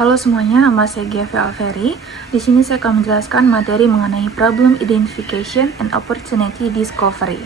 Halo semuanya, nama saya Gevi Alferi. Di sini saya akan menjelaskan materi mengenai Problem Identification and Opportunity Discovery.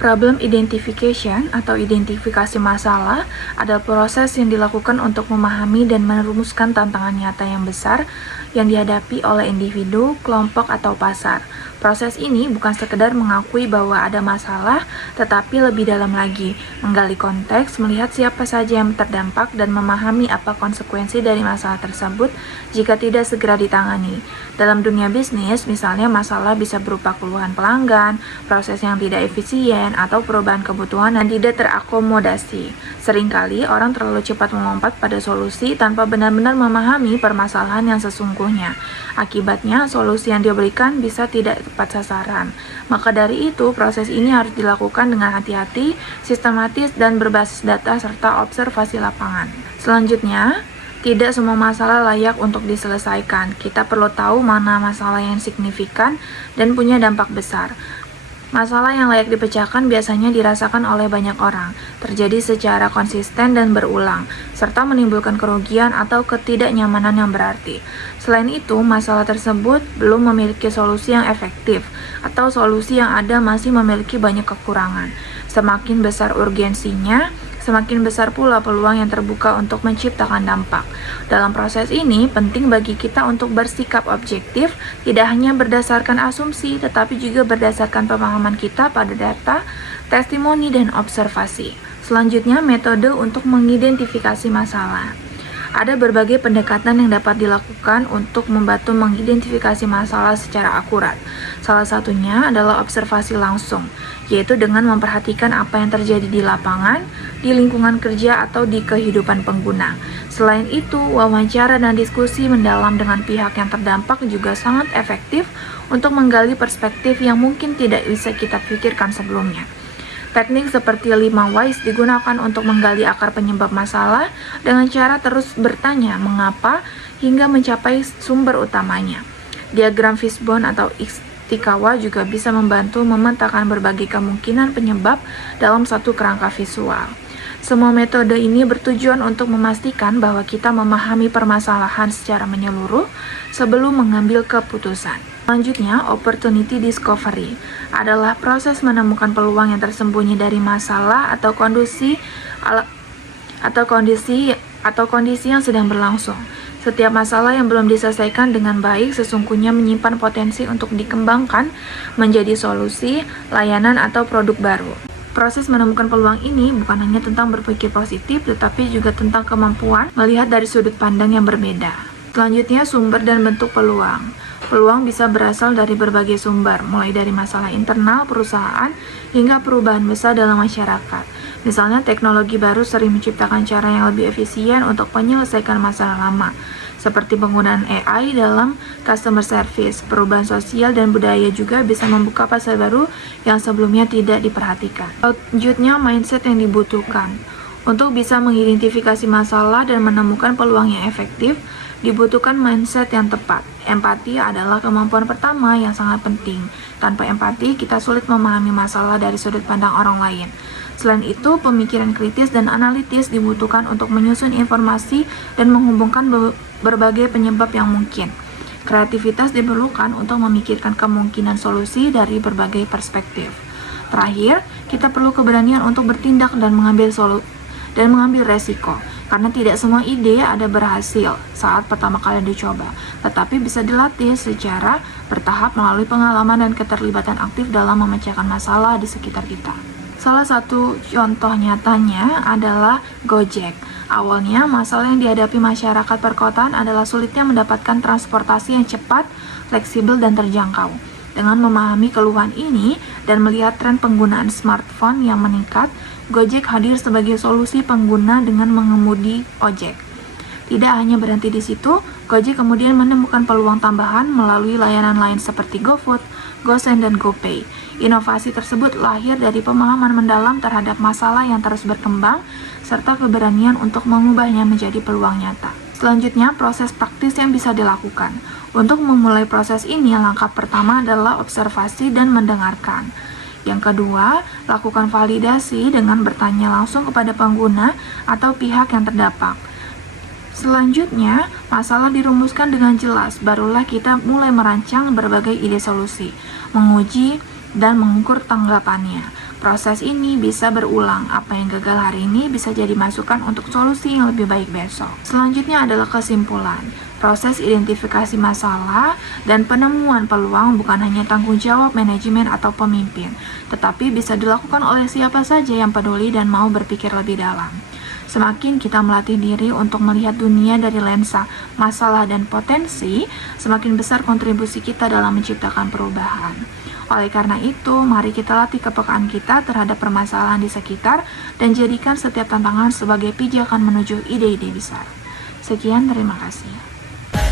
Problem identification atau identifikasi masalah adalah proses yang dilakukan untuk memahami dan merumuskan tantangan nyata yang besar yang dihadapi oleh individu, kelompok, atau pasar. Proses ini bukan sekedar mengakui bahwa ada masalah, tetapi lebih dalam lagi, menggali konteks, melihat siapa saja yang terdampak, dan memahami apa konsekuensi dari masalah tersebut jika tidak segera ditangani. Dalam dunia bisnis, misalnya masalah bisa berupa keluhan pelanggan, proses yang tidak efisien, atau perubahan kebutuhan yang tidak terakomodasi. Seringkali orang terlalu cepat melompat pada solusi tanpa benar-benar memahami permasalahan yang sesungguhnya. Akibatnya, solusi yang diberikan bisa tidak tepat sasaran. Maka dari itu, proses ini harus dilakukan dengan hati-hati, sistematis, dan berbasis data serta observasi lapangan. Selanjutnya, tidak semua masalah layak untuk diselesaikan. Kita perlu tahu mana masalah yang signifikan dan punya dampak besar. Masalah yang layak dipecahkan biasanya dirasakan oleh banyak orang, terjadi secara konsisten dan berulang, serta menimbulkan kerugian atau ketidaknyamanan yang berarti. Selain itu, masalah tersebut belum memiliki solusi yang efektif, atau solusi yang ada masih memiliki banyak kekurangan. Semakin besar urgensinya, semakin besar pula peluang yang terbuka untuk menciptakan dampak. Dalam proses ini, penting bagi kita untuk bersikap objektif, tidak hanya berdasarkan asumsi, tetapi juga berdasarkan pemahaman kita pada data, testimoni, dan observasi. Selanjutnya, metode untuk mengidentifikasi masalah. Ada berbagai pendekatan yang dapat dilakukan untuk membantu mengidentifikasi masalah secara akurat. Salah satunya adalah observasi langsung, yaitu dengan memperhatikan apa yang terjadi di lapangan, di lingkungan kerja, atau di kehidupan pengguna. Selain itu, wawancara dan diskusi mendalam dengan pihak yang terdampak juga sangat efektif untuk menggali perspektif yang mungkin tidak bisa kita pikirkan sebelumnya. Teknik seperti 5 whys digunakan untuk menggali akar penyebab masalah dengan cara terus bertanya mengapa hingga mencapai sumber utamanya. Diagram fishbone atau Ichikawa juga bisa membantu memetakan berbagai kemungkinan penyebab dalam satu kerangka visual. Semua metode ini bertujuan untuk memastikan bahwa kita memahami permasalahan secara menyeluruh sebelum mengambil keputusan. Selanjutnya, opportunity discovery adalah proses menemukan peluang yang tersembunyi dari masalah atau kondisi yang sedang berlangsung. Setiap masalah yang belum diselesaikan dengan baik sesungguhnya menyimpan potensi untuk dikembangkan menjadi solusi, layanan, atau produk baru. Proses menemukan peluang ini bukan hanya tentang berpikir positif, tetapi juga tentang kemampuan melihat dari sudut pandang yang berbeda. Selanjutnya, sumber dan bentuk peluang. Peluang bisa berasal dari berbagai sumber, mulai dari masalah internal perusahaan hingga perubahan besar dalam masyarakat. Misalnya, teknologi baru sering menciptakan cara yang lebih efisien untuk menyelesaikan masalah lama, seperti penggunaan AI dalam customer service. Perubahan sosial dan budaya juga bisa membuka pasar baru yang sebelumnya tidak diperhatikan. Selanjutnya, mindset yang dibutuhkan. Untuk bisa mengidentifikasi masalah dan menemukan peluang yang efektif, dibutuhkan mindset yang tepat. Empati adalah kemampuan pertama yang sangat penting. Tanpa empati, kita sulit memahami masalah dari sudut pandang orang lain. Selain itu, pemikiran kritis dan analitis dibutuhkan untuk menyusun informasi dan menghubungkan berbagai penyebab yang mungkin. Kreativitas diperlukan untuk memikirkan kemungkinan solusi dari berbagai perspektif. Terakhir, kita perlu keberanian untuk bertindak dan mengambil resiko. Karena tidak semua ide ada berhasil saat pertama kali dicoba, tetapi bisa dilatih secara bertahap melalui pengalaman dan keterlibatan aktif dalam memecahkan masalah di sekitar kita. Salah satu contoh nyatanya adalah Gojek. Awalnya, masalah yang dihadapi masyarakat perkotaan adalah sulitnya mendapatkan transportasi yang cepat, fleksibel, dan terjangkau. Dengan memahami keluhan ini dan melihat tren penggunaan smartphone yang meningkat, Gojek hadir sebagai solusi pengguna dengan mengemudi ojek. Tidak hanya berhenti di situ, Gojek kemudian menemukan peluang tambahan melalui layanan lain seperti GoFood, GoSend, dan GoPay. Inovasi tersebut lahir dari pemahaman mendalam terhadap masalah yang terus berkembang, serta keberanian untuk mengubahnya menjadi peluang nyata. Selanjutnya, proses praktis yang bisa dilakukan. Untuk memulai proses ini, langkah pertama adalah observasi dan mendengarkan. Yang kedua, lakukan validasi dengan bertanya langsung kepada pengguna atau pihak yang terdampak. Selanjutnya, masalah dirumuskan dengan jelas, barulah kita mulai merancang berbagai ide solusi, menguji, dan mengukur tanggapannya. Proses ini bisa berulang, apa yang gagal hari ini bisa jadi masukan untuk solusi yang lebih baik besok. Selanjutnya adalah kesimpulan. Proses identifikasi masalah dan penemuan peluang bukan hanya tanggung jawab manajemen atau pemimpin, tetapi bisa dilakukan oleh siapa saja yang peduli dan mau berpikir lebih dalam. Semakin kita melatih diri untuk melihat dunia dari lensa masalah dan potensi, semakin besar kontribusi kita dalam menciptakan perubahan. Oleh karena itu, mari kita latih kepekaan kita terhadap permasalahan di sekitar dan jadikan setiap tantangan sebagai pijakan menuju ide-ide besar. Sekian, terima kasih.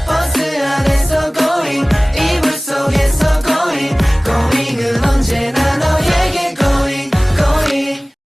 버스 안에서 going 이불 속에서 going going은 언제나